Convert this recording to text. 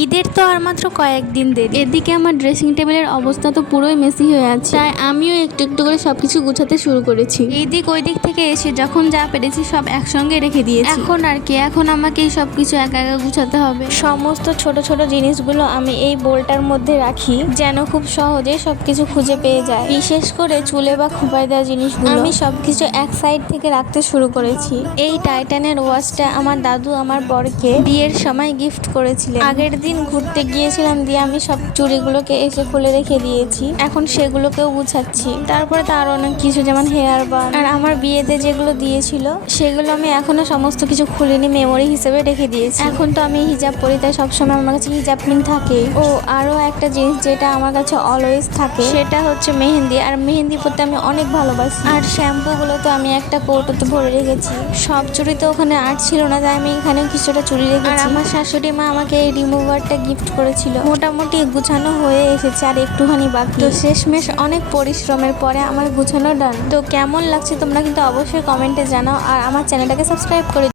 ঈদের তো আর মাত্র কয়েকদিন দেরি। এদিকে আমার ড্রেসিং টেবিলের অবস্থা তো পুরোই মেসি হয়ে আছে, তাই আমিও একটু একটু করে সবকিছু গুছাতে শুরু করেছি। এই দিক ওই দিক থেকে এসে যখন যা পেরেছি সব একসঙ্গে রেখে দিয়েছি। এখন আর কি, এখন আমাকে এই সবকিছু একা একা গুছাতে হবে। সমস্ত ছোট ছোট জিনিসগুলো আমি এই বোলটার মধ্যে রাখি, যেন খুব সহজে সবকিছু খুঁজে পেয়ে যায়। বিশেষ করে চুলে বা খোঁপায় দেওয়া জিনিসগুলো আমি সবকিছু এক সাইড থেকে রাখতে শুরু করেছি। এই টাইটানের ওয়াচটা আমার দাদু আমার বরকে বিয়ের সময় গিফট করেছিলেন। আগের দিন ঘুরতে গিয়েছিলাম, দিয়ে আমি সব চুড়িগুলোকে এসে খুলে রেখে দিয়েছি। এখন সেগুলোকেও গুছাচ্ছি। তারপরে তো আরো অনেক কিছু, যেমন হেয়ার বাম আর আমার বিয়েতে যেগুলো দিয়েছিল সেগুলো আমি এখনো সমস্ত কিছু খুলিনি, মেমোরি হিসেবে রেখে দিয়েছি। এখন তো আমি হিজাব পরি, তাই সবসময় আমার কাছে হিজাব পিন থাকে। ও আরো একটা জিনিস যেটা আমার কাছে অলওয়েজ থাকে, সেটা হচ্ছে মেহেন্দি। আর মেহেন্দি পরতে আমি অনেক ভালোবাসি। আর শ্যাম্পু গুলো তো আমি একটা কৌটোতে ভরে রেখেছি। সব চুড়ি তো ওখানে আর্ট ছিল না, তাই আমি এখানে কিছুটা চুড়ি রেখেছি। আর আমার শাশুড়ি মা আমাকে এই রিমুভারটা গিফট করেছিল। মোটামুটি গুছানো হয়ে এসেছে, আর একটুখানি বাকি। তো শেষমেশ অনেক পরিশ্রমের পরে আমার গুছানো ডান। তো কেমন লাগছে তোমরা কিন্তু অবশ্যই কমেন্টে জানাও, আর আমার চ্যানেলটাকে সাবস্ক্রাইব করে